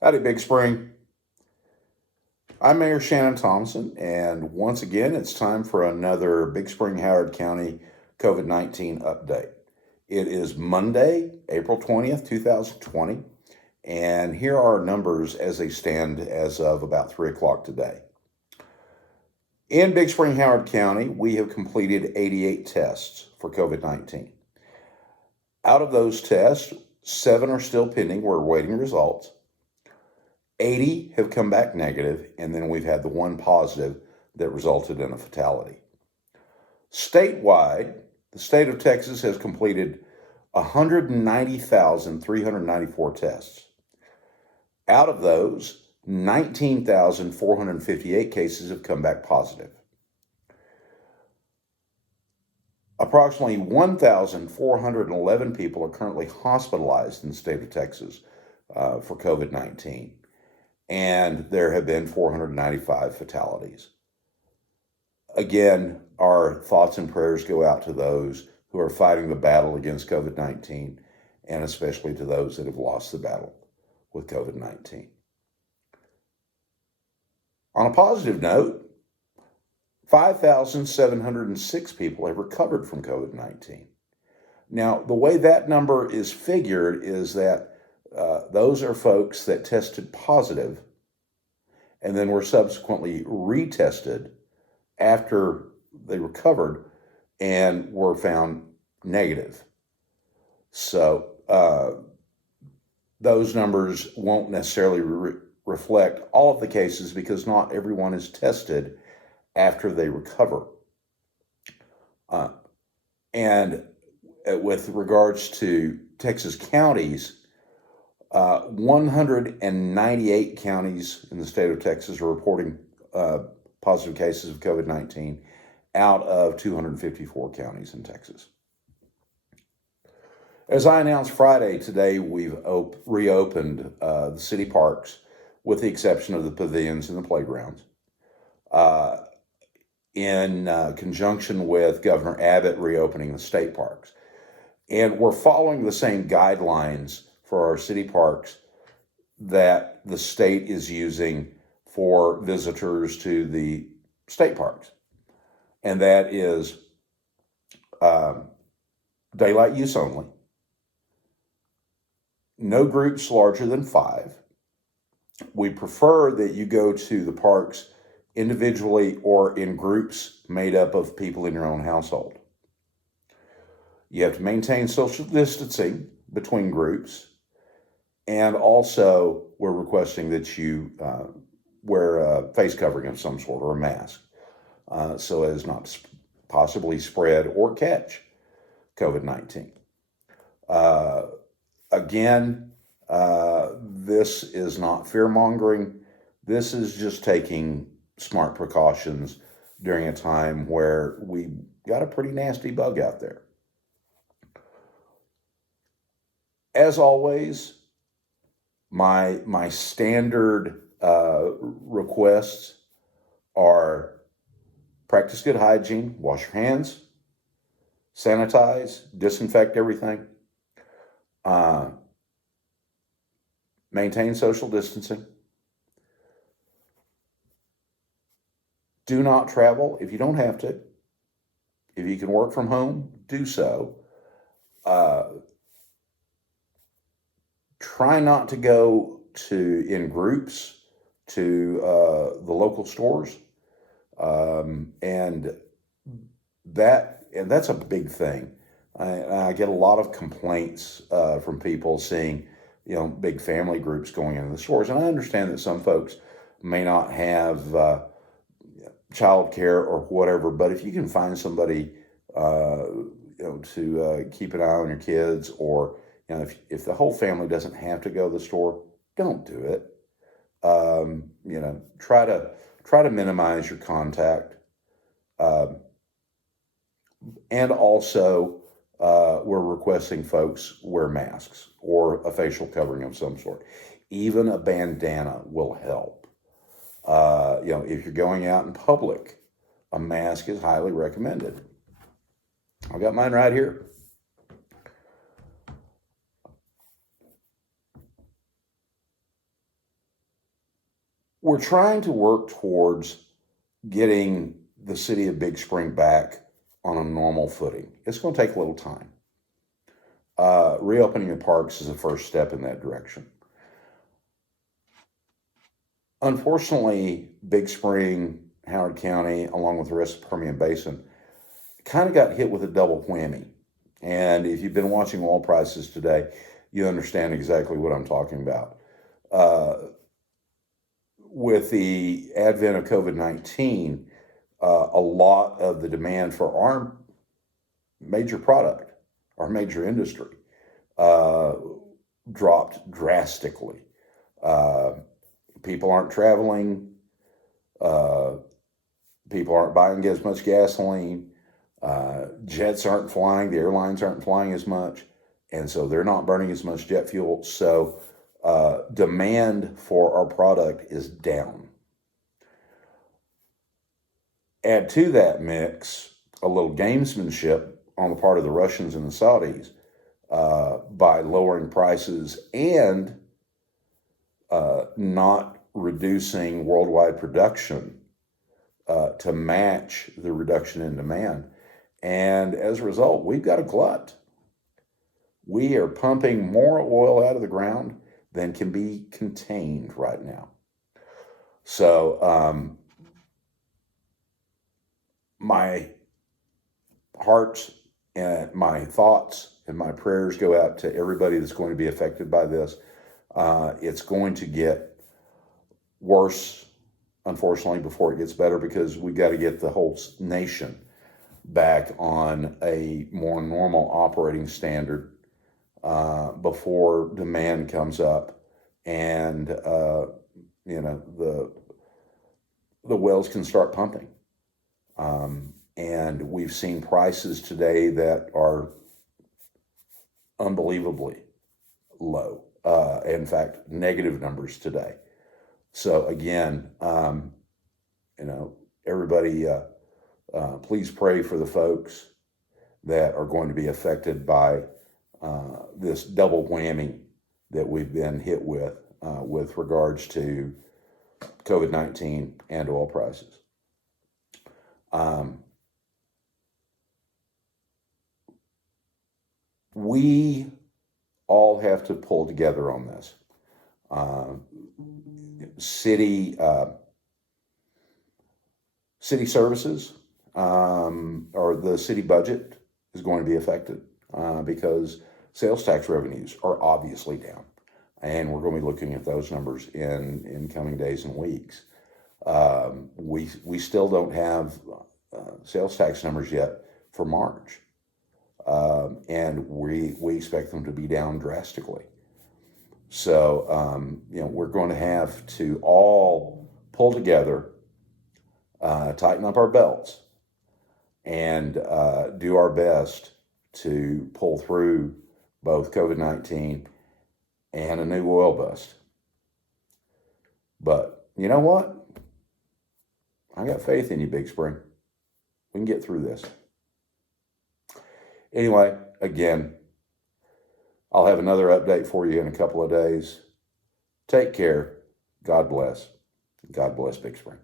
Howdy, Big Spring. I'm Mayor Shannon Thomason, and once again, it's time for another Big Spring Howard County COVID-19 update. It is Monday, April 20th, 2020, and here are our numbers as they stand as of about 3 o'clock today. In Big Spring Howard County, we have completed 88 tests for COVID-19. Out of those tests, 7 are still pending. We're awaiting results. 80 have come back negative, and then we've had the one positive that resulted in a fatality. Statewide, the state of Texas has completed 190,394 tests. Out of those, 19,458 cases have come back positive. Approximately 1,411 people are currently hospitalized in the state of Texas for COVID-19. And there have been 495 fatalities. Again, our thoughts and prayers go out to those who are fighting the battle against COVID-19, and especially to those that have lost the battle with COVID-19. On a positive note, 5,706 people have recovered from COVID-19. Now, the way that number is figured is that those are folks that tested positive and then were subsequently retested after they recovered and were found negative. So those numbers won't necessarily reflect all of the cases because not everyone is tested after they recover. And with regards to Texas counties, 198 counties in the state of Texas are reporting positive cases of COVID-19 out of 254 counties in Texas. As I announced Friday, today we've reopened the city parks with the exception of the pavilions and the playgrounds in conjunction with Governor Abbott reopening the state parks. And we're following the same guidelines for our city parks that the state is using for visitors to the state parks. And that is daylight use only, no groups larger than 5. We prefer that you go to the parks individually or in groups made up of people in your own household. You have to maintain social distancing between groups. And also, we're requesting that you wear a face covering of some sort or a mask so as not to possibly spread or catch COVID-19. Again, this is not fear-mongering. This is just taking smart precautions during a time where we got a pretty nasty bug out there. As always, my standard requests are practice good hygiene, wash your hands, sanitize, disinfect everything, maintain social distancing. Do not travel if you don't have to. If you can work from home, do so. Try not to go in groups to the local stores, and that's a big thing. I get a lot of complaints from people seeing, big family groups going into the stores, and I understand that some folks may not have child care or whatever, but if you can find somebody, to keep an eye on your kids, or if the whole family doesn't have to go to the store, don't do it. Try to minimize your contact. And also, we're requesting folks wear masks or a facial covering of some sort. Even a bandana will help. If you're going out in public, a mask is highly recommended. I've got mine right here. we're trying to work towards getting the city of Big Spring back on a normal footing. It's going to take a little time. Reopening the parks is the first step in that direction. Unfortunately, Big Spring, Howard County, along with the rest of the Permian Basin, kind of got hit with a double whammy. And if you've been watching oil prices today, you understand exactly what I'm talking about. With the advent of COVID-19, a lot of the demand for our major product, our major industry, dropped drastically. People aren't traveling. People aren't buying as much gasoline. Jets aren't flying. The airlines aren't flying as much. And so they're not burning as much jet fuel. So demand for our product is down. Add to that mix a little gamesmanship on the part of the Russians and the Saudis by lowering prices and not reducing worldwide production to match the reduction in demand. And as a result, we've got a glut. We are pumping more oil out of the ground than can be contained right now. So my heart and my thoughts and my prayers go out to everybody that's going to be affected by this. It's going to get worse, unfortunately, before it gets better, because we've got to get the whole nation back on a more normal operating standard before demand comes up and the wells can start pumping. And we've seen prices today that are unbelievably low. In fact, negative numbers today. So again, everybody, please pray for the folks that are going to be affected by this double whammy that we've been hit with regards to COVID-19 and oil prices. We all have to pull together on this. City services or the city budget is going to be affected because sales tax revenues are obviously down, and we're going to be looking at those numbers in coming days and weeks. We still don't have sales tax numbers yet for March. And we expect them to be down drastically. So, we're going to have to all pull together, tighten up our belts, and do our best to pull through both COVID-19 and a new oil bust. But you know what? I got faith in you, Big Spring. We can get through this. Anyway, again, I'll have another update for you in a couple of days. Take care. God bless. God bless Big Spring.